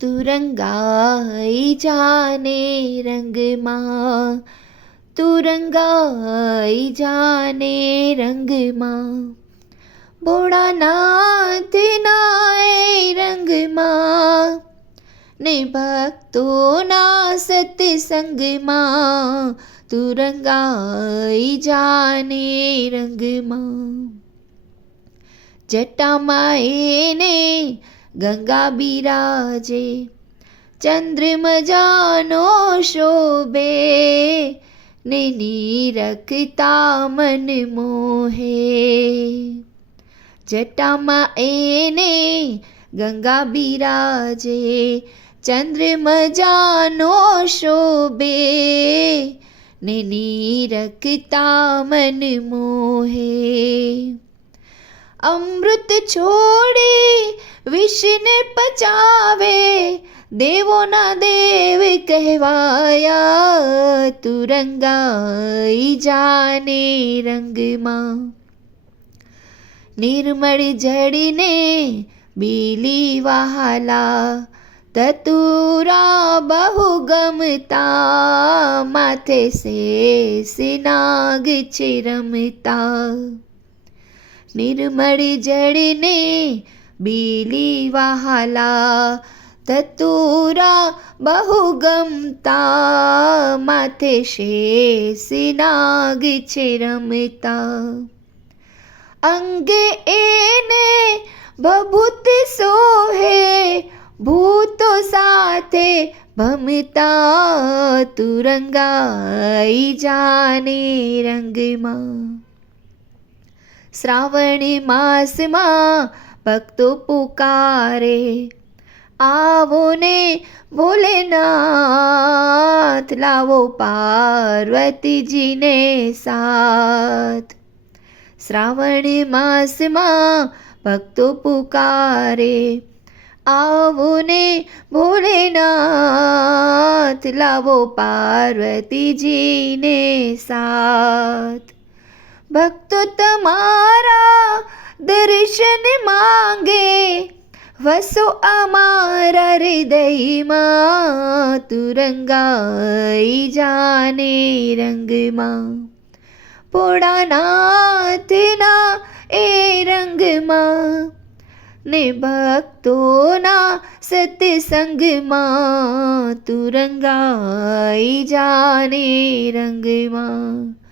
તું રંગાઈ જાને રંગમાં, તું રંગાઈ જાને રંગમાં, ભોળાનાથના એ રંગમાં ને ભક્તોના સત્સંગમાં, તું રંગાઈ જાને રંગમાં. જટામાં એને ગંગા બિરાજે, ચંદ્રમજાનો શોભે ને નીરખતા મન મોહે. જટામાં એને ગંગા બિરાજે, ચંદ્રમજાનો શોભે ને નીરખતા મન મોહે. અમૃત છોડી વિષને પચાવે, દેવોના દેવ કહેવાયા, તું રંગાઈ જાને રંગમાં. નિર્મળ જળને બીલી વહાલા, ધતુરા બહુ ગમતા, માથે શેષ નાગ છે રમતા. નિર્મળ જળને બીલી વહાલા, ધતુરા બહુ ગમતા, માથે શેષ નાગ છે રમતા. અંગે એને ભભૂત સોહે, ભૂતો સાથે ભમતા, તું રંગાઈ જાને રંગમાં. શ્રાવણ માસમાં ભક્તો પુકારે, આવો ને ભોલેનાથ, લાવો પાર્વતીજીને સાથ. શ્રાવણ માસમાં ભક્તો પુકારે, આવો ને ભોલેનાથ, લાવો પાર્વતીજીને સાથ. ભક્તો તમારા દર્શન માંગે, વસો અમારા હૃદયમાં, તું રંગાઈ જાને રંગમાં. ભોળાનાથના એ રંગમાં ને ભક્તોના સત્સંગમાં, તું રંગાઈ જાને રંગમાં.